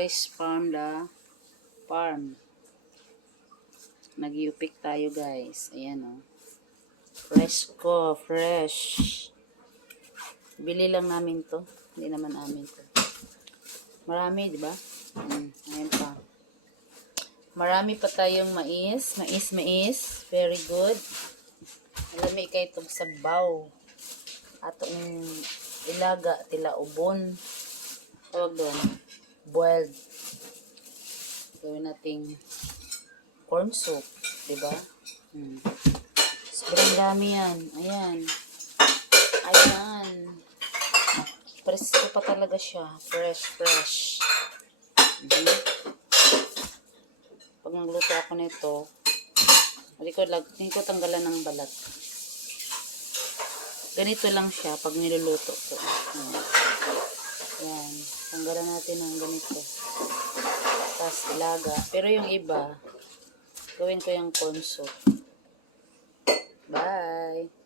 Forest Farm farm. Nag-iupik tayo guys. Ayan o. Fresco, fresh. Bili lang namin to. Hindi naman amin to. Marami, di ba? Ayan pa. Marami pa tayong mais. Mais. Very good. Malami kay itong sabaw. Atong ilaga, tila ubon. Tawag doon. Boiled. Gawin nating corn soup. Diba? Sobrang dami yan. Ayan. Ayan. Presko pa talaga siya. Fresh. Pag nagluto ako nito, hindi ko tanggalan ng balat. Ganito lang siya pag niluluto ko. Ayan. Tanggalan natin ng ganito. Tapos ilaga. Pero yung iba, gawin ko yung corn soup. Bye!